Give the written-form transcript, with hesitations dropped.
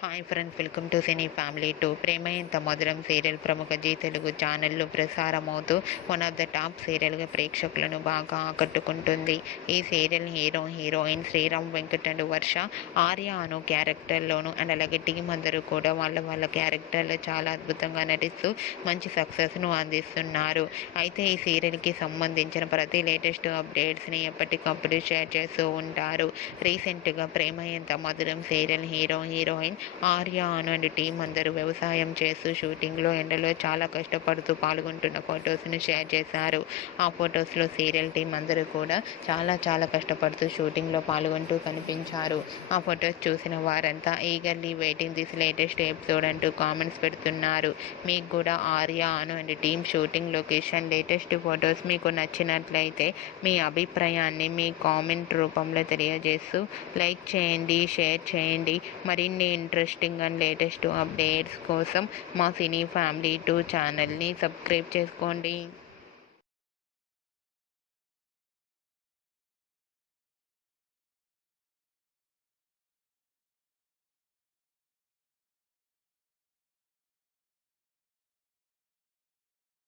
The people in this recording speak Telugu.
Hi friends, welcome to cine family two. Prema Entha Madhuram serial ప్రముఖ జీ తెలుగు ఛానల్లో ప్రసారమవుతూ వన్ ఆఫ్ ద టాప్ సీరియల్గా ప్రేక్షకులను బాగా ఆకట్టుకుంటుంది. ఈ serial heroine Sriram Venkat and Varsha, Arya Anu క్యారెక్టర్లోను అండ్ అలాగే టీం అందరూ కూడా వాళ్ళ క్యారెక్టర్లో చాలా అద్భుతంగా నటిస్తూ మంచి సక్సెస్ను అందిస్తున్నారు. అయితే ఈ సీరియల్కి సంబంధించిన ప్రతి లేటెస్ట్ అప్డేట్స్ని ఎప్పటికప్పుడు షేర్ చేస్తూ ఉంటారు. రీసెంట్గా ప్రేమ Entha Madhuram serial heroine Arya Anu and team అందరూ వ్యవసాయం చేస్తూ షూటింగ్లో ఎండలో చాలా కష్టపడుతూ పాల్గొంటున్న ఫొటోస్ని షేర్ చేశారు. ఆ ఫొటోస్లో సీరియల్ టీం అందరూ కూడా చాలా కష్టపడుతూ షూటింగ్లో పాల్గొంటూ కనిపించారు. ఆ ఫొటోస్ చూసిన వారంతా eagerly waiting this latest episode అంటూ కామెంట్స్ పెడుతున్నారు. మీకు కూడా Arya Anu and team shooting location latest photos మీకు నచ్చినట్లయితే మీ అభిప్రాయాన్ని మీ కామెంట్ రూపంలో తెలియజేస్తూ లైక్ చేయండి, షేర్ చేయండి. మరిన్ని ఇంట్రెస్టింగ్ అండ్ లేటెస్ట్ అప్డేట్స్ కోసం మా సినీ ఫ్యామిలీ 2 ఛానల్ని సబ్స్క్రైబ్ చేసుకోండి.